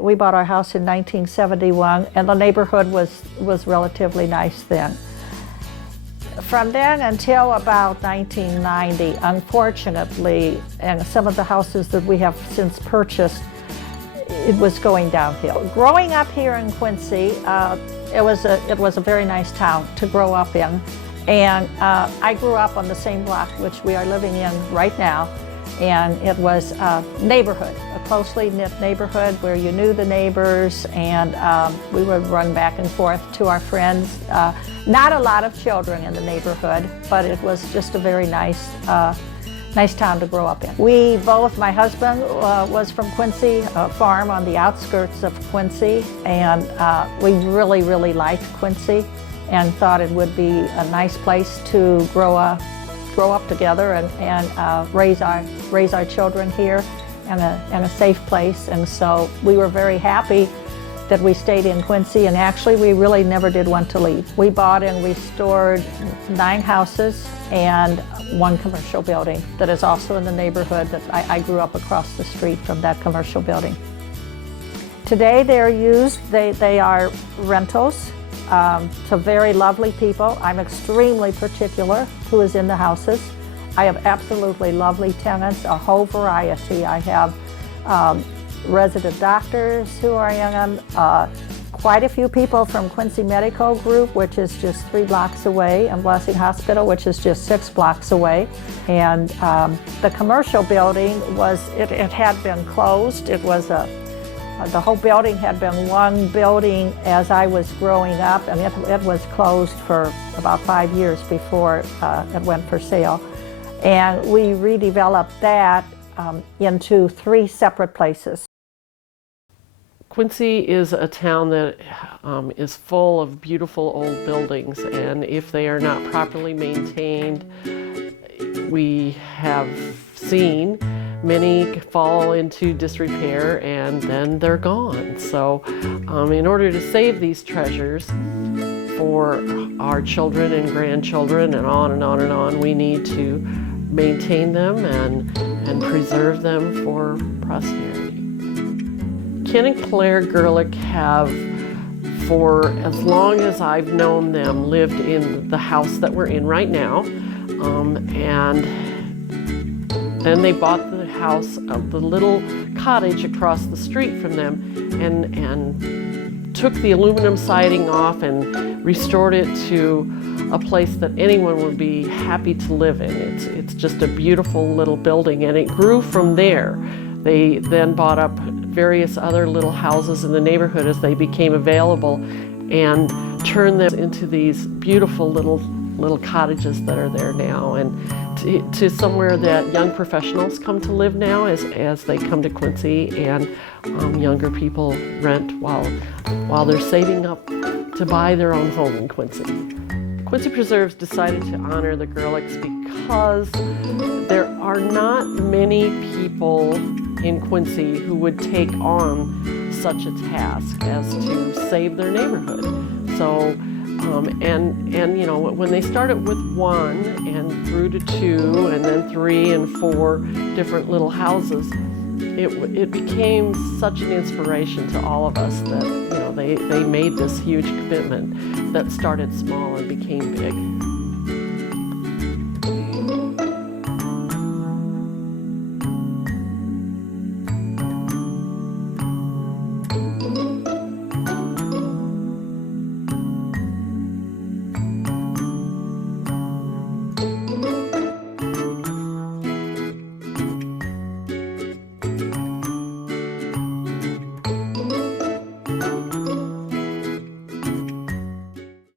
We bought our house in 1971, and the neighborhood was relatively nice then. From then until about 1990, unfortunately, and some of the houses that we have since purchased, it was going downhill. Growing up here in Quincy, it was a very nice town to grow up in. And I grew up on the same block which we are living in right now. And it was a neighborhood, a closely knit neighborhood where you knew the neighbors, and we would run back and forth to our friends. Not a lot of children in the neighborhood, but it was just a very nice town to grow up in. We both, my husband was from Quincy, a farm on the outskirts of Quincy, and we really, really liked Quincy and thought it would be a nice place to grow up together and raise our children here in a safe place. And so we were very happy that we stayed in Quincy, and actually we really never did want to leave. We bought and restored 9 houses and 1 commercial building that is also in the neighborhood that I grew up across the street from that commercial building. Today they're used, they are rentals to very lovely people. I'm extremely particular who is in the houses. I have absolutely lovely tenants, a whole variety. I have resident doctors who are young, quite a few people from Quincy Medical Group, which is just 3 blocks away, and Blessing Hospital, which is just 6 blocks away. And the commercial building it had been closed. It was the whole building had been one building as I was growing up, and it was closed for about 5 years before it went for sale. And we redeveloped that into 3 separate places. Quincy is a town that is full of beautiful old buildings, and if they are not properly maintained, we have seen many fall into disrepair and then they're gone. So in order to save these treasures for our children and grandchildren and on and on and on, we need to maintain them and preserve them for posterity. Ken and Clare Goerlich have, for as long as I've known them, lived in the house that we're in right now. And then they bought the house, the little cottage across the street from them, and took the aluminum siding off and restored it to a place that anyone would be happy to live in. It's just a beautiful little building, and it grew from there. They then bought up various other little houses in the neighborhood as they became available and turned them into these beautiful little cottages that are there now, and to somewhere that young professionals come to live now as they come to Quincy, and younger people rent while they're saving up to buy their own home in Quincy. Quincy Preserves decided to honor the Goerlichs because there are not many people in Quincy who would take on such a task as to save their neighborhood. So, and you know, when they started with 1 and grew to 2 and then 3 and 4 different little houses, it became such an inspiration to all of us that, you know, they made this huge commitment that started small and became big.